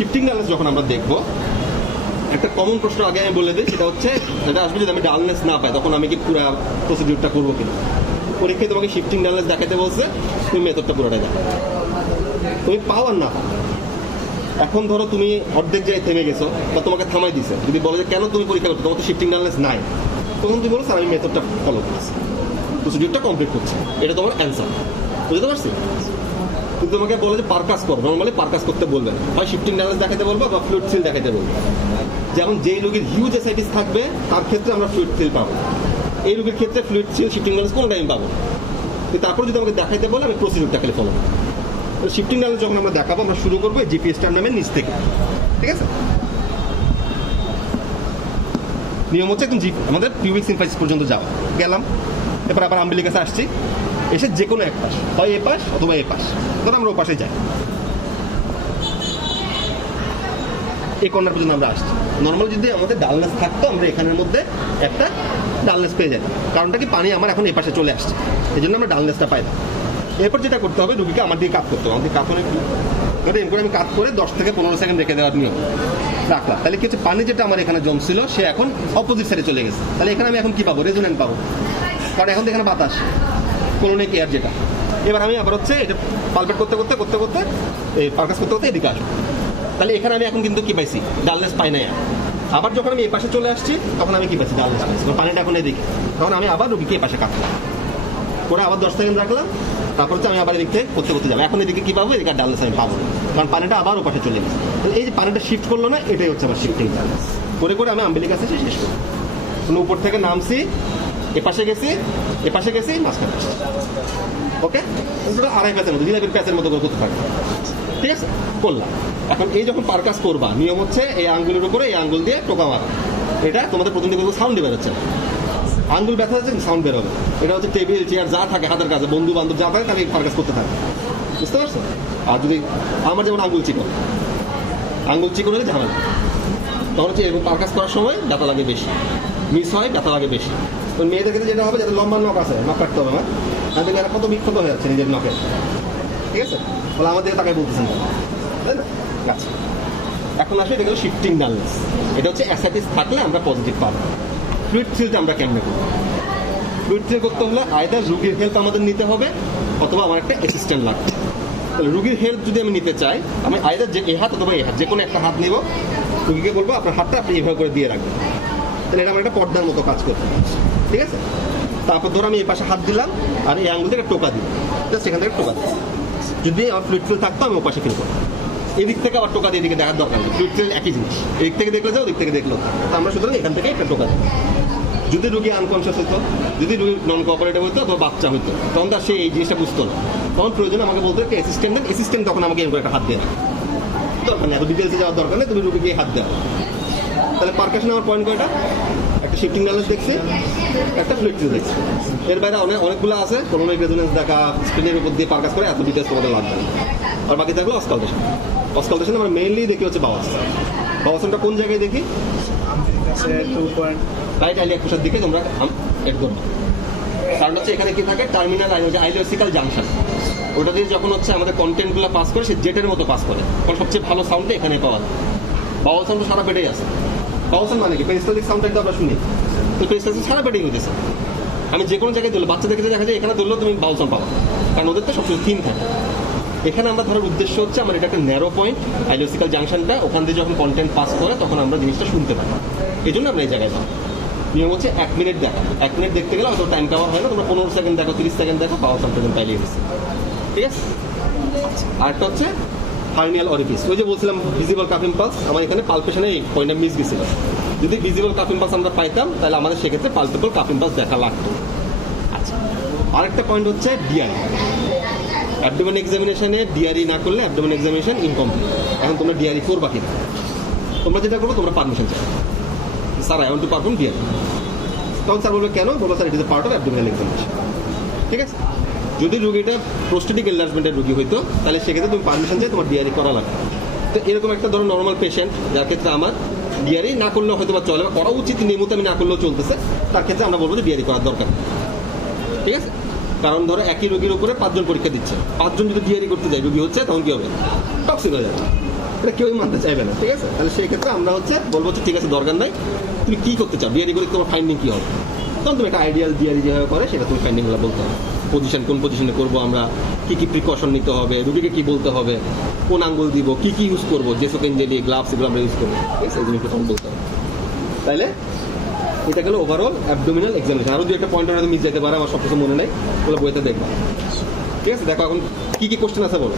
Shifting dullness যখন আমরা দেখবো, একটা কমন প্রশ্ন আগে আমি বলে দিই, সেটা হচ্ছে যেটা আসবে যদি আমি ডালনেস না পাই তখন আমি কি পুরো প্রসিডিউরটা করবো কিনা। পরীক্ষায় তোমাকে শিফটিং ডালনেস দেখাতে বলছে, তুমি মেথডটা পুরোটাই দেখো, তুমি পাও আর না পাও। এখন ধরো তুমি অর্ধেক জায়গায় থেমে গেছো বা তোমাকে থামাই দিছে, যদি বলো যে কেন তুমি পরীক্ষা করছো, তোমার তো শিফটিং ডালনেস নাই, তখন তুমি বলো স্যার আমি মেথডটা ফলো করছি, প্রসিডিউরটা কমপ্লিট করছি, এটা তোমার অ্যান্সার। বুঝতে পারছি? কিন্তু তোমাকে বলে যে পারকাস করো, নর্মালি পারকাস করতে বলবেন, হয় শিফটিং ডালনেস দেখাতে বলবো বা ফ্লুইড সিল দেখাতে বলবো। যেমন যেই রোগীর হিউজ এসাইটিস থাকবে তার ক্ষেত্রে আমরা ফ্লুইড সিল পাবো, এই রোগীর ক্ষেত্রে ফ্লুইড সিল শিফটিং ডালনেস কোনো টাইম পাবো। তারপর যদি আমাকে দেখাইতে বলে আমি প্রসিডিউরটা খালি ফলো করবো। শিফটিং ডালনেস যখন আমরা দেখাবো, আমরা শুরু করবো জিপিএস নামের নিচ থেকে, ঠিক আছে? নিয়ম হচ্ছে একদম আমাদের পিউবিক সিম্পাইসিস পর্যন্ত যাওয়া, গেলাম, এরপর আবার আম্বিলিকাসে আসছি, এসে যে কোনো এক পাশ, হয় এ পাশ অথবা এ পাশ, ধরো আমরা ও পাশে যাই, এই কর্নার পর্যন্ত আমরা আসছি। নর্মালি যদি আমাদের ডালনেস থাকতো আমরা এখানের মধ্যে একটা ডালনেস পেয়ে যেতাম, কারণটা কি পানি আমার এখন এই পাশে চলে আসছে, এই জন্য আমরা ডালনেসটা পাই না। এরপর যেটা করতে হবে, রুগীকে আমার দিকে কাত করতে হবে, আমাদের কাতনে এম করে আমি কাত করে 10 থেকে 15 সেকেন্ড রেখে দেওয়ার নিয়ম রাখলাম। তাহলে কি হচ্ছে, পানি যেটা আমার এখানে জমছিল সে এখন অপোজিট সাইডে চলে গেছে, তাহলে এখানে আমি এখন কি পাবো, রেজোনেন্ট পাবো, কারণ এখন তো এখানে বাতাস, কোলোনিক এয়ার যেটা। এবার আমি আবার হচ্ছে এটা পালপেট করতে করতে করতে করতে এই পারকাস করতে করতে এদিকে আসবো, তাহলে এখানে আমি এখন কিন্তু কি পাইছি, ডালনেস পাই নাই। আবার যখন আমি এই পাশে চলে আসছি তখন আমি কি পাইছি, ডালনেস পাইছি, পানিটা এখন এদিকে, তখন আমি আবার রুগীকে এই পাশে কাটলাম করে আবার 10 সেকেন্ড রাখলাম, তারপর হচ্ছে আমি আবার এদিক থেকে করতে করতে যাবো, এখন এদিকে কি পাবো, এদিকে ডালনেস আমি পাবো, কারণ পানিটা আবার ও পাশে চলে গেছে। এই যে পানিটা শিফট করলো না, এটাই হচ্ছে আমার শিফটিং ডালনেস। করে করে আমি আম্বিলিকাসে শেষ করবো, উপর থেকে নামছি, এপাশে গেছি, এপাশে গেছি, মাঝখানে আসছি, ওকে? আড়াই প্যাচের মতো, জিলাপির প্যাচের মতো করে করতে থাকবে, ঠিক আছে? করলাম। এখন এই যখন পারকাস করবা, নিয়ম হচ্ছে এই আঙ্গুলের উপরে এই আঙ্গুল দিয়ে টোকা মারা, এটা তোমাদের প্রথম দিকে সাউন্ড বেরোচ্ছে, আঙ্গুল ব্যথা যাচ্ছে সাউন্ড বেরোবে, এটা হচ্ছে টেবিল চেয়ার যা থাকে হাতের কাছে, বন্ধু বান্ধব যা থাকে তাকে পারকাস করতে থাকে, বুঝতে পারছো? আর যদি আমার যেমন আঙ্গুল চিকন হলে ঝামেলা, তখন হচ্ছে এরকম পারকাস করার সময় ব্যথা লাগে বেশি, মিস হয়, ব্যথা লাগে বেশি। তো মেয়েদের ক্ষেত্রে যেটা হবে, যাদের লম্বা নখ আছে, নখ কাটতে হবে না, তাদের মেয়েরা কত বিক্ষত হয়ে যাচ্ছে নিজের নখে, ঠিক আছে? বলে আমাদের তাকে বলতেছেন, তাই না? আচ্ছা, এখন আসলে এটা হলো শিফটিং ডালনেস, এটা হচ্ছে অ্যাসাইটিস থাকলে আমরা পজিটিভ পাবো। ফ্লুইড সিলটা আমরা কেমনে করবো? ফ্লুইড সিল করতে হলে আইদার রুগীর হেল্প আমাদের নিতে হবে অথবা আমার একটা অ্যাসিস্ট্যান্ট লাগবে। তাহলে রুগীর হেল্প যদি আমি নিতে চাই, আমি আইদার যে এই হাত অথবা এই হাত, যে কোনো একটা হাত নেব, রুগীকে বলবো আপনার হাতটা আপনি এইভাবে করে দিয়ে রাখবেন, তাহলে এটা আমার একটা পর্দার মতো কাজ করবে, ঠিক আছে? তারপর ধরো আমি এই পাশে হাত দিলাম আর এই আঙুল থেকে টোকা দিই, জাস্ট এখান থেকে টোকা দিই। যদি আমার ফ্লুইড সিল থাকতো আমি ও পাশে ফিল করবো, এদিক থেকে আবার টোকা দিয়ে এদিকে দেখার দরকার নেই, ফ্লুইড সিল একই জিনিস, এদিক থেকে দেখলে যাও, ওদিক থেকে দেখলো, তো আমরা সুতরাং এখান থেকে একটা টোকা দিই। যদি রুগী আনকনসিয়াস হতো, যদি রুগী নন কোঅপারেটিভ হতো অথবা বাচ্চা হতো, তখন তার সে এই জিনিসটা বুঝতো না, তখন প্রয়োজন আমাকে বলতো একটা অ্যাসিস্ট্যান্ট দেন, অ্যাসিস্ট্যান্ট তখন আমাকে এরকম একটা হাত দেয়, দরকার নেই, এত ডিটেলসে যাওয়ার দরকার নেই, তুমি রুগীকে হাত দেওয়া। তাহলে পারকাশন আমার পয়েন্ট কয়টা, একটা শিফটিং ডালনেস দেখছি, একটা ফ্লুইড সিল দেখছি, এর বাইরে অনেকগুলো আছে, কোলোনিক রেজোনেন্স দেখা, স্ক্রিনের উপর দিয়ে পারকাস করে, এত ডিটেলস তোমাদের লাগবে না। আর বাকি থাকলো অস্কালটেশন। অস্কালটেশন আমরা মেইনলি দেখি হচ্ছে বাওয়াসন। বাওয়াসনটা কোন জায়গায় দেখি, রাইট আইলিয়াক কোষের দিকে তোমরা একদম, কারণ হচ্ছে এখানে কি থাকে, টার্মিনাল আইলিওসিক্যাল জাংশন, ওটা দিয়ে যখন হচ্ছে আমাদের কন্টেন্টগুলো পাস করে, সে জেটের মতো পাস করে, কারণ সবচেয়ে ভালো সাউন্ডটা এখানে পাওয়া যায়। বাউল সাউন্ড সারা পেটেই আছে, বাউল সাউন্ড মানে কি, পেরিস্টালটিক সাউন্ডটা কিন্তু আমরা শুনি, তো পেরিস্টালটিক সারা পেটেই হইতেছে। আমি যে কোনো জায়গায় ধরলো, বাচ্চাদের ক্ষেত্রে দেখা যায় এখানে ধরলেও তুমি বাউল সাউন্ড পাবো, কারণ ওদের তো সবচেয়ে থিন থাকে। এখানে আমরা ধরার উদ্দেশ্য হচ্ছে আমার এটা একটা ন্যারো পয়েন্ট, আইলিওসিক্যাল জাংশনটা, ওখান দিয়ে যখন কন্টেন্ট পাস করে তখন আমরা জিনিসটা শুনতে পাই, এই জন্য আমরা এই জায়গায় যাবো। নিয়ম হচ্ছে 1 মিনিট দেখা, 1 মিনিট দেখতে গেলে হয়তো টাইম কাভার হয় না, তোমরা 15 সেকেন্ড দেখো, 30 সেকেন্ড দেখো, বাউল সাউন্ড পর্যন্ত পাইলে গেছে, ঠিক আছে? আরেকটা হচ্ছে হার্নিয়াল অরিফিস, ওই যে বলছিলাম ভিজিবল কাফ ইম্পালস, আমার এখানে পালপেশনে এই পয়েন্টটা মিস গেছিল। যদি ভিজিবল কাফ ইম্পালস আমরা পাইতাম তাহলে আমাদের সেক্ষেত্রে পালপেবল কাফ ইম্পালস দেখা লাগতো। আচ্ছা, আরেকটা পয়েন্ট হচ্ছে ডিআরই। অ্যাবডোমেন এক্সামিনেশনে ডিআরই না করলে অ্যাবডোমেন এক্সামিনেশন ইনকমপ্লিট। এখন তোমরা ডিআরই করবা কিনা, তোমরা যেটা করবো, তোমরা পারমিশন চাই, sir I want to perform DRE. তখন স্যার বলবে কেন, বলবো sir it is a part of abdominal examination, ঠিক আছে? যদি রুগীটা প্রোস্টেটিক এনলার্জমেন্টের রুগী হইতো তাহলে সেক্ষেত্রে তুমি পারমিশন চাই, তোমার ডিআরই করা লাগবে। তো এরকম একটা ধরো নর্মাল পেশেন্ট, যার ক্ষেত্রে আমার ডিআরই না করলেও হয়তো বা চলে, বা করা উচিত নিয়মিত আমি না করলেও চলতেছে, তার ক্ষেত্রে আমরা বলবো যে ডিআরই করার দরকার, ঠিক আছে? কারণ ধরো একই রোগীর উপরে 5 জন পরীক্ষা দিচ্ছে, 5 জন যদি ডিআরই করতে যায় রুগী হচ্ছে, তখন কি হবে, টক্সিক হয়ে যাবে। এটা কেউই মানতে চাইবে না, ঠিক আছে? তাহলে সেই ক্ষেত্রে আমরা হচ্ছে বলবো হচ্ছে ঠিক আছে দরকার নাই, তুমি কী করতে চাও, ডিআরই করে তোমার ফাইন্ডিং কী হবে, তখন তুমি একটা আইডিয়াল ডিআরই যেভাবে করে সেটা তুমি ফাইন্ডিংগুলো বলতে হবে। পজিশন কোন পজিশনে করবো আমরা, কী কী প্রিকশন নিতে হবে, রুগীকে কী বলতে হবে, কোন আঙ্গুল দিব, কী কী ইউজ করবো, জেসোকেন জেলি, গ্লাভস এগুলো আমরা ইউজ করবো, ঠিক আছে? এগুলো তখন বলতে হবে। তাইলে এটা গেলো ওভারঅল অ্যাবডোমিনাল এক্সামিনেশন। আরও দু একটা পয়েন্ট হয়তো মিস যেতে পারে, আমার সব কিছু মনে নেই, ওগুলো বইতে দেখবা, ঠিক আছে? দেখো এখন কী কী কোশ্চেন আছে বলো।